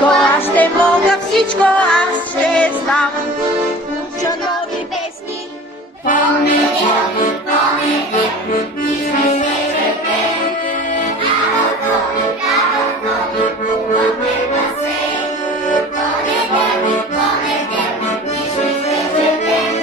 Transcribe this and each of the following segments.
всичко, аз ще мога всичко, аз ще знам. Уча нови песни. Понеделник, понеделник, нищо ще четем. Понеделник, понеделник, нищо ще четем.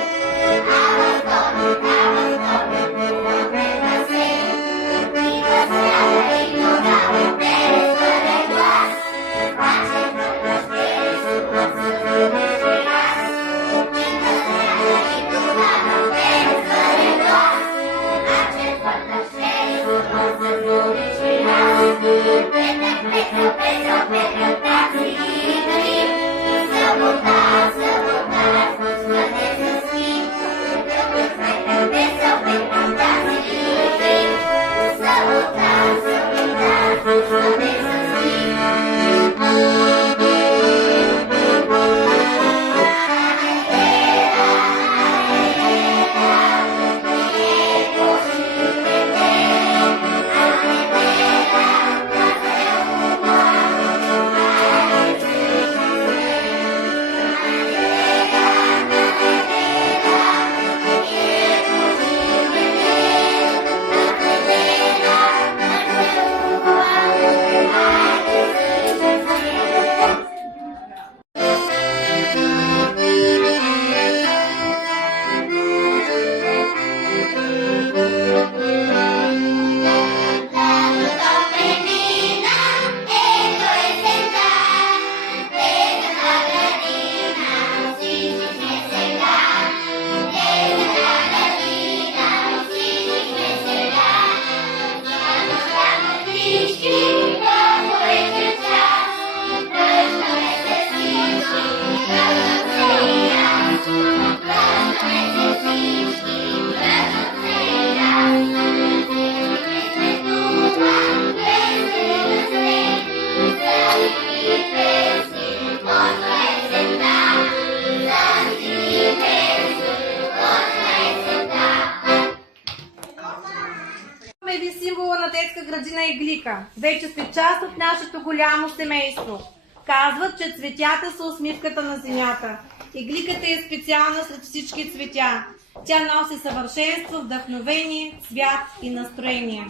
Символа на детска градина Иглика. Вече сте част от нашето голямо семейство. Казват, че цветята са усмивката на земята. Игликата е специална сред всички цветя. Тя носи съвършенство, вдъхновение, цвят и настроение.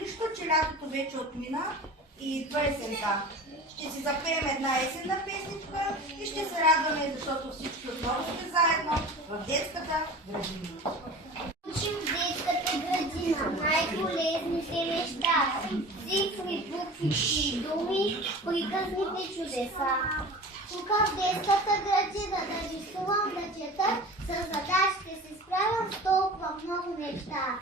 Нищо, че лятото вече отмина и идва есента. Ще си запеем една есенна песничка и ще се радваме, защото всички отново сме заедно в детската градина. Учим в детската градина най-полезните неща. Цифри, букви и думи, приказните чудеса. Тук в детската градина да рисувам, да чета, с задачите се справям с толкова много неща.